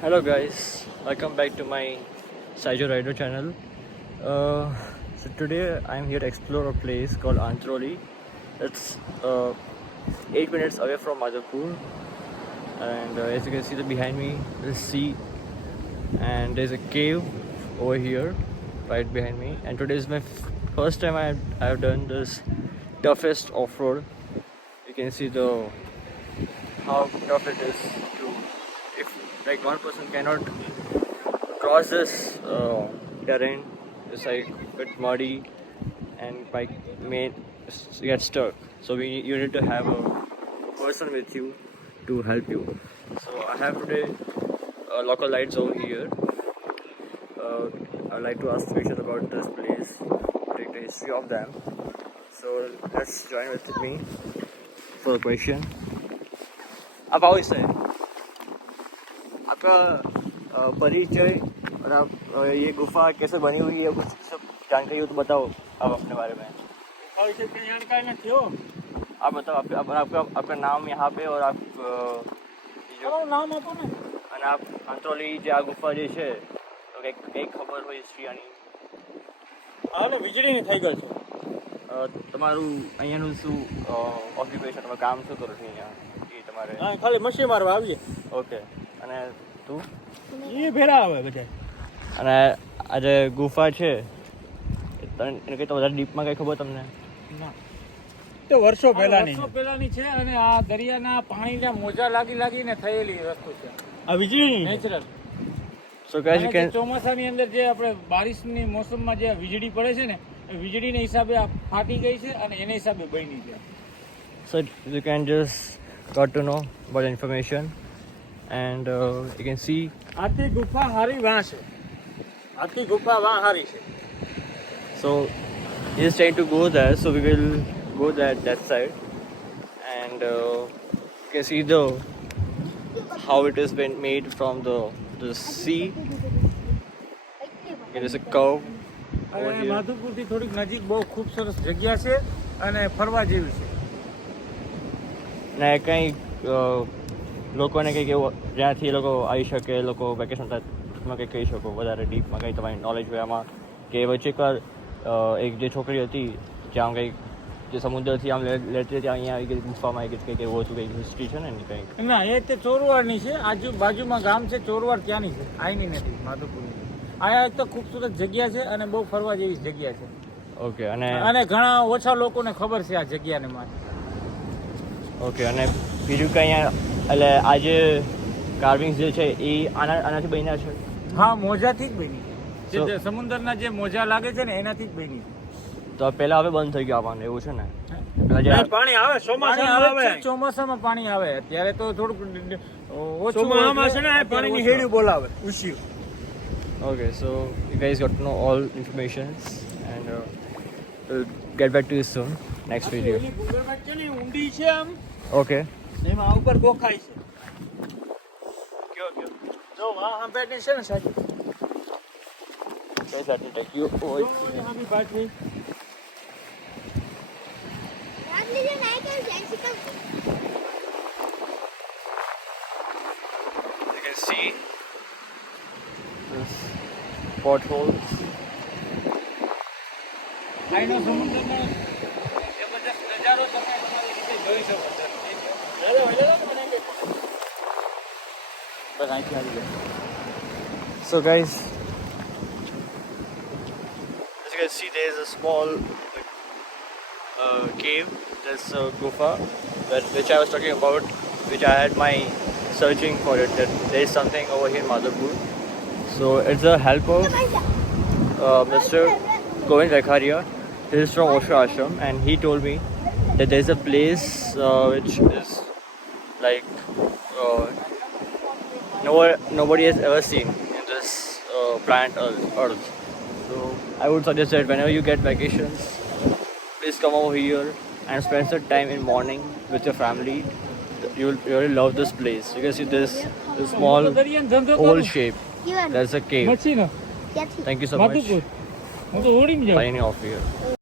Hello guys, welcome back to my Saijo Rider channel. So today I'm here to explore a place called Antroli. It's 8 minutes away from Madhapur, and as you can see behind me is sea, and there's a cave over here right behind me. And today is my first time I've done this toughest off-road. You can see how tough it is to, if like one person cannot cross this terrain. It's like a bit muddy and bike may get stuck. So you need to have a person with you to help you. So I have today local lights over here. I'd like to ask questions about this place, take the history of them. So let's join with me for the question. आप आओ इस साइड. आपका परिचय और आप ये गुफा कैसे बनी हुई है, कुछ सब जानकारी हो तो बताओ आप अपने बारे में. जानकारी નથી હો. आप बताओ आपका नाम यहाँ पे और आप નામ આપો ને. અને આપ અંત્રોલી જે આ ગુફા જે છે તો કંઈક ખબર હોય હિસ્ટ્રી આની. અને વીજળીની થઈ ગઈ છે. તમારું અહીંયાનું શું ઓક્યુપેશન, તમે કામ શું કરો છો અહીંયા એ તમારે? હા, ખાલી મશીન મારવા આવીએ. ઓકે. અને તું? એ ભેરા આવે બધા. અને આ જે ગુફા છે એને કંઈ તો વધારે ડીપમાં કંઈ ખબર તમને? ના, તો વર્ષો પહેલાની છે. અને આ દરિયાના પાણીના મોજા લાગીને થયેલી વસ્તુ છે આ વીજળી natural. So guys you can, ચોમાસાની અંદર જે આપણે બારિશની મોસમમાં જે વીજળી પડે છે ને એ વીજળીના હિસાબે આ ફાટી ગઈ છે અને એના હિસાબે બની છે. so you can just got to know about the information, and you can see આથી ગુફા હારી વાં છે. આથી ગુફા વાં હારી છે. so he is trying to go there, so we will go there that side, and you can see how it has been made from the sea. It is a curve over અને here. માધુપુરથી થોડીક નજીક બહુ ખૂબ સરસ જગ્યા છે અને ફરવા જેવી છે. ને કંઈ લોકોને કંઈક એવું જ્યાંથી એ લોકો આવી શકે, એ લોકો વેકેશન માં કંઈક કહી શકો વધારે ડીપમાં કંઈ તમારી નોલેજ હોય આમાં, કે વચ્ચે એકવાર એક જે છોકરી હતી જ્યાં કંઈક જે સમુદ્રથી આમ લેતી હતી અહીંયા આવી ગઈ ગુફામાં આવી ગઈ, કંઈક એવું હતું, કંઈક હિસ્ટ્રી છે ને એની કંઈક? ના, એ તે ચોરવાડની છે. બાજુમાં ગામ છે ચોરવાડ, ત્યાંની છે. આઈની નથી માધુપુરની. આ એક તો ખૂબસૂરત જગ્યા છે અને બહુ ફરવા જેવી જગ્યા છે. ઓકે. અને ઘણા ઓછા લોકોને ખબર છે આ જગ્યાને માટે. ઓકે. અને બીજું કંઈ અહીંયા એટલે આ જે કાર્વિંગ્સ જે છે એ આનાથી બન્યા છે? હા, મોજાથી જ બની છે. જે સમુદ્રના જે મોજા લાગે છે ને એનાથી જ બની છે. તો પહેલા હવે બંધ થઈ ગયું આવવાનું એવું છે ને? પાણી આવે ચોમાસામાં પાણી આવે. અત્યારે તો થોડુંક ઓછું છે ને પાણીની હેડી બોલાવે ઉછીયું. Okay, so you guys got to know all information, and we'll get back to you soon. Next video. ઊંડી છે આમ. Okay. એમાં ઉપર ગોખાય છે. કયો જો આ સાંભળે છે ને સાહેબ. Guys, let me take you over. આની બાજુ You can see this potholes. આઈનો સમુદ્રનો જબરદસ્ત નજારો તમે તમારી રીતે જોઈ શકો છો. બસ અહીંથી આવી ગયા. So guys, as you can see, there is a small cave. There's a gufa which I was talking about, which I had my searching for it. That there is something over here in Madhapur. So it's a helper, Mr. Govind Rekharia. He is from Osho Ashram, and he told me that there is a place which is like nobody has ever seen in this planet Earth. So I would suggest that whenever you get vacations, please come over here and spend some time in morning with your family. You will really love this place. You can see this small oval shape. There's a cave. Thank you so much. હું તો Audi Signing off here.